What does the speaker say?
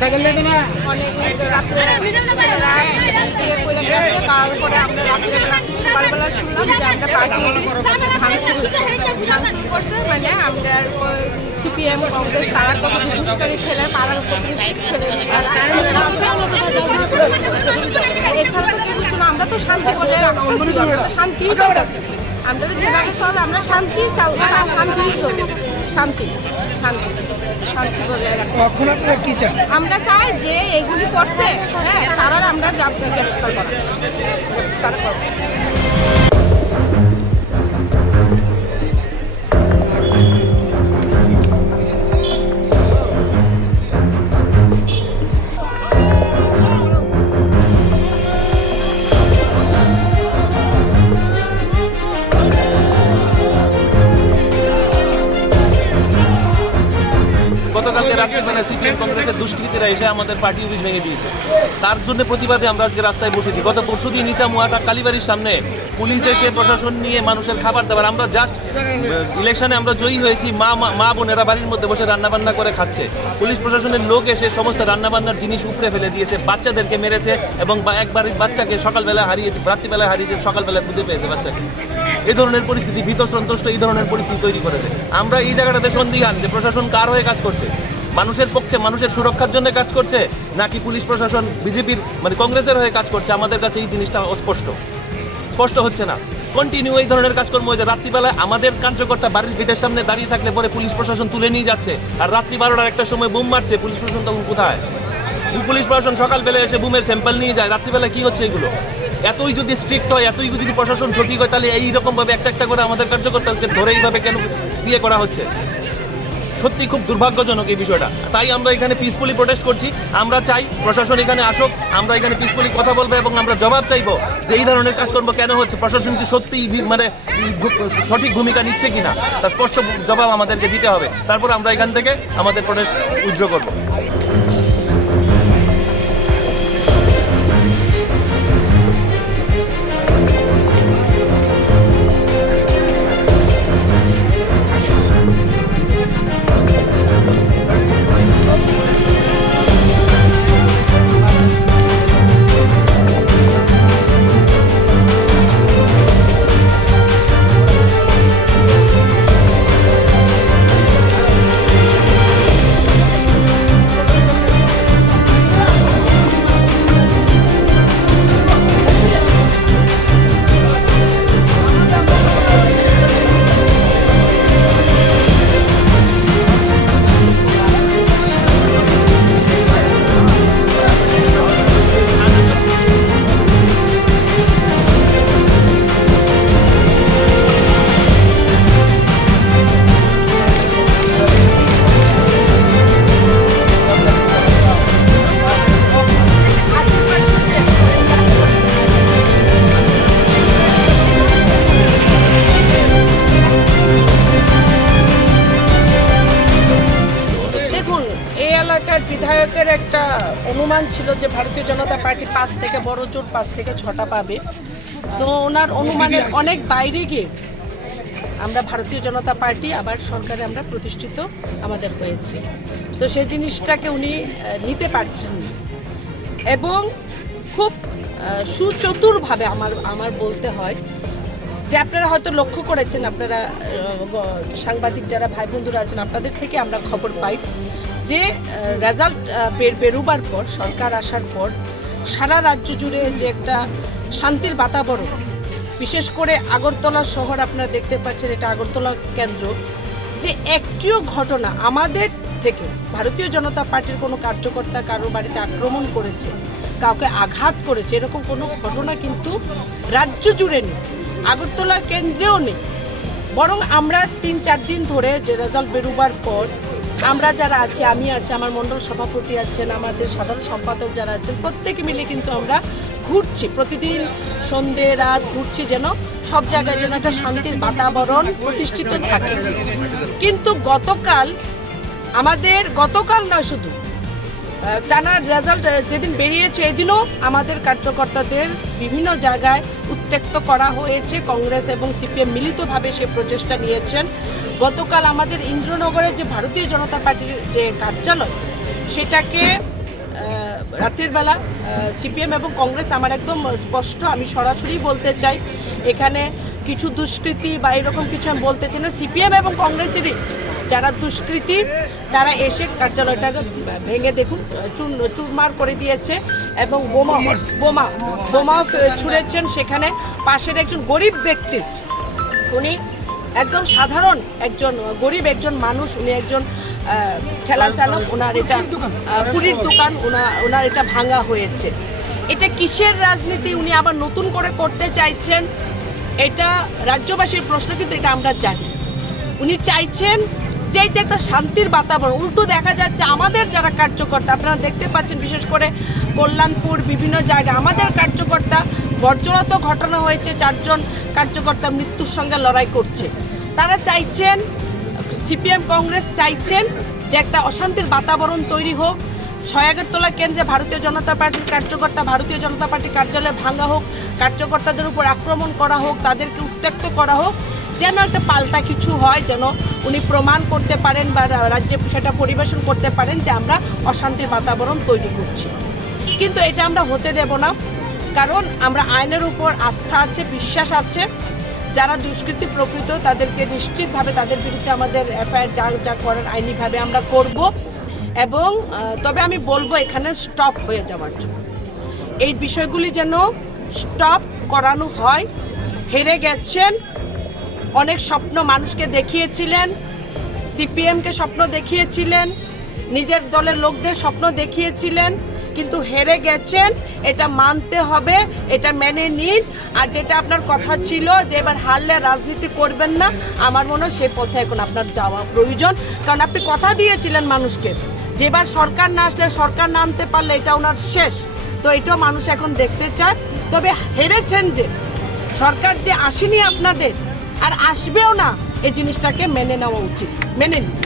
অনেক রাত্রে ছেলেরা দিয়ে করে গেছে, তারপরে আমরা রাত্রেবেলা সকালবেলা শুনলাম যে আমরা পার্টি ভাঙচুর করছে, মানে আমরা সিপিএম কংগ্রেস তারা কত দুষ্করী ছেলে পাড়ার এছাড়া তো কিছু না। আমরা তো শান্তি বজায় রাখতেছি, শান্তি চলতেছে। আমরা তো যেভাবে চল আমরা শান্তি শান্তি চলবো, শান্তি শান্তি শান্তি বজায় রাখবো। আমরা চাই যে এগুলি করছে, হ্যাঁ, তারা আমরা গ্রেফতার করবো। গতকালকে রাত্রে সিপিএম কংগ্রেসের দুষ্কৃতীরা এসে আমাদের পার্টি অফিস ভেঙে দিয়েছে। তার জন্য প্রতিবাদে আমরা আজকে রাস্তায় বসেছি। গত পরশুদিন নিচামুয়াটা কালীবাড়ির সামনে পুলিশ এসে প্রশাসন নিয়ে মানুষের খাবার দাবার, আমরা জাস্ট ইলেকশনে আমরা জয়ী হয়েছি, মা বোনেরা বাড়ির মধ্যে বসে রান্নাবান্না করে খাচ্ছে। পুলিশ প্রশাসনের লোক এসে সমস্ত রান্নাবান্নার জিনিস উপড়ে ফেলে দিয়েছে, বাচ্চাদেরকে মেরেছে এবং একবার বাচ্চাকে সকালবেলা হারিয়েছে, রাত্রিবেলায় হারিয়েছে, সকালবেলা খুঁজে পেয়েছে বাচ্চাকে। এই ধরনের পরিস্থিতি, ভীত সন্তুষ্ট এই ধরনের পরিস্থিতি তৈরি করেছে। আমরা এই জায়গাটাতে সন্দিহান যে প্রশাসন কার হয়ে কাজ করছে, মানুষের পক্ষে, মানুষের সুরক্ষার জন্য কাজ করছে, নাকি পুলিশ প্রশাসন বিজেপির মানে কংগ্রেসের হয়ে কাজ করছে। আমাদের কাছে এই জিনিসটা স্পষ্ট হচ্ছে না। কন্টিনিউ এই ধরনের কাজকর্ম হয়েছে। রাত্রিবেলায় আমাদের কার্যকর্তা বাড়ির গেটের সামনে দাঁড়িয়ে থাকলে পরে পুলিশ প্রশাসন তুলে নিয়ে যাচ্ছে, আর রাত্রি 12টার একটা সময় বুম মারছে। পুলিশ প্রশাসন তখন কোথায়? পুলিশ প্রশাসন সকালবেলা এসে বুমের স্যাম্পল নিয়ে যায়, রাত্রিবেলা কি হচ্ছে এগুলো? এতই যদি স্ট্রিক্ট হয়, এতই যদি প্রশাসন সঠিক হয়, তাহলে এইরকমভাবে একটা করে আমাদের কার্যকর্তাকে ধরে এইভাবে কেন বিয়ে করা হচ্ছে? সত্যি খুব দুর্ভাগ্যজনক এই বিষয়টা। তাই আমরা এখানে পিসফুলি প্রোটেস্ট করছি। আমরা চাই প্রশাসন এখানে আসুক, আমরা এখানে পিসফুলি কথা বলবো এবং আমরা জবাব চাইবো যে এই ধরনের কাজকর্ম কেন হচ্ছে, প্রশাসন কি সত্যিই মানে সঠিক ভূমিকা নিচ্ছে কিনা তার স্পষ্ট জবাব আমাদেরকে দিতে হবে। তারপর আমরা এখান থেকে আমাদের প্রোটেস্ট উইথড্র করবো। বিধায়কের একটা অনুমান ছিল যে ভারতীয় জনতা পার্টি 5 থেকে বড় জোর 5 থেকে 6টা পাবে। তো ওনার অনুমানের অনেক বাইরে গিয়ে আমরা ভারতীয় জনতা পার্টি আবার সরকারে আমরা প্রতিষ্ঠিত আমাদের হয়েছে। তো সেই জিনিসটাকে উনি নিতে পারছেন না এবং খুব সুচতুরভাবে আমার বলতে হয় যে আপনারা হয়তো লক্ষ্য করেছেন, আপনারা সাংবাদিক যারা ভাই বন্ধুরা আছেন আপনাদের থেকে আমরা খবর পাই যে রেজাল্ট বেরোবার পর, সরকার আসার পর সারা রাজ্য জুড়ে যে একটা শান্তির বাতাবরণ, বিশেষ করে আগরতলা শহর আপনারা দেখতে পাচ্ছেন, এটা আগরতলা কেন্দ্র, যে একটিও ঘটনা আমাদের থেকে ভারতীয় জনতা পার্টির কোনো কার্যকর্তা কারো বাড়িতে আক্রমণ করেছে, কাউকে আঘাত করেছে, এরকম কোনো ঘটনা কিন্তু রাজ্য জুড়ে নেই, আগরতলা কেন্দ্রেও নেই। বরং আমরা 3-4 দিন ধরে যে রেজাল্ট বেরোবার পর আমরা যারা আছি, আমি আছি, আমার মণ্ডল সভাপতি আছেন, আমাদের সাধারণ সম্পাদক যারা আছেন, প্রত্যেকে মিলে কিন্তু আমরা ঘুরছি, প্রতিদিন সন্ধ্যে রাত ঘুরছি যেন সব জায়গায় যেন একটা শান্তির বাতাবরণ প্রতিষ্ঠিত থাকে। কিন্তু গতকাল না শুধু টানা রেজাল্ট যেদিন বেরিয়েছে এদিনও আমাদের কার্যকর্তাদের বিভিন্ন জায়গায় উত্ত্যক্ত করা হয়েছে। কংগ্রেস এবং সিপিএম মিলিতভাবে সে প্রচেষ্টা নিয়েছেন। গতকাল আমাদের ইন্দ্রনগরের যে ভারতীয় জনতা পার্টির যে কার্যালয়, সেটাকে রাতের বেলা সিপিএম এবং কংগ্রেস আমার একদম স্পষ্ট, আমি সরাসরি বলতে চাই, এখানে কিছু দুষ্কৃতী বা এরকম কিছু আমি বলতে চাই না। সিপিএম এবং কংগ্রেসেরই যারা দুষ্কৃতী তারা এসে কার্যালয়টাকে ভেঙে দেখুন চুরমার করে দিয়েছে এবং বোমা ছুঁড়েছেন সেখানে। পাশের একজন গরিব ব্যক্তি, উনি একদম সাধারণ একজন গরিব একজন মানুষ, উনি একজন ঠেলা চালক, ওনার এটা পুরীর দোকান, ওনার এটা ভাঙা হয়েছে। এটা কিসের রাজনীতি উনি আবার নতুন করে করতে চাইছেন, এটা রাজ্যবাসীর প্রশ্ন, কিন্তু এটা আমরা জানি। উনি চাইছেন যে একটা শান্তির বাতাবরণ, উল্টো দেখা যাচ্ছে আমাদের যারা কার্যকর্তা, আপনারা দেখতে পাচ্ছেন বিশেষ করে কল্যাণপুর বিভিন্ন জায়গায় আমাদের কার্যকর্তা বর্জনত ঘটনা হয়েছে, 4 জন কার্যকর্তা মৃত্যুর সঙ্গে লড়াই করছে। তারা চাইছেন, সিপিএম কংগ্রেস চাইছেন যে একটা অশান্তির বাতাবরণ তৈরি হোক, সয়াগরতলা কেন্দ্রে ভারতীয় জনতা পার্টির কার্যকর্তা ভারতীয় জনতা পার্টির কার্যালয় ভাঙা হোক, কার্যকর্তাদের উপর আক্রমণ করা হোক, তাদেরকে উত্ত্যক্ত করা হোক, যেন একটা পাল্টা কিছু হয়, যেন উনি প্রমাণ করতে পারেন বা রাজ্যে সেটা পরিবেশন করতে পারেন যে আমরা অশান্তির বাতাবরণ তৈরি করছি। কিন্তু এটা আমরা হতে দেব না, কারণ আমরা আইনের উপর আস্থা আছে, বিশ্বাস আছে। যারা দুষ্কৃতী প্রকৃত তাদেরকে নিশ্চিতভাবে তাদের বিরুদ্ধে আমাদের এফআইআর যা করার আইনিভাবে আমরা করব। এবং তবে আমি বলবো এখানে স্টপ হয়ে যাওয়ার জন্য, এই বিষয়গুলি যেন স্টপ করানো হয়। হেরে গেছেন, অনেক স্বপ্ন মানুষকে দেখিয়েছিলেন, সিপিএমকে স্বপ্ন দেখিয়েছিলেন, নিজের দলের লোকদের স্বপ্ন দেখিয়েছিলেন, কিন্তু হেরে গেছেন, এটা মানতে হবে, এটা মেনে নিন। আর যেটা আপনার কথা ছিল যে এবার হারলে রাজনীতি করবেন না, আমার মনে হয় সেই পথে এখন আপনার যাওয়া প্রয়োজন। কারণ আপনি কথা দিয়েছিলেন মানুষকে যে এবার সরকার না আসলে, সরকার না আনতে পারলে এটা ওনার শেষ। তো এটাও মানুষ এখন দেখতে চায়। তবে হেরেছেন যে, সরকার যে আসেনি আপনাদের আর আসবেও না, এই জিনিসটাকে মেনে নেওয়া উচিত, মেনে নিন।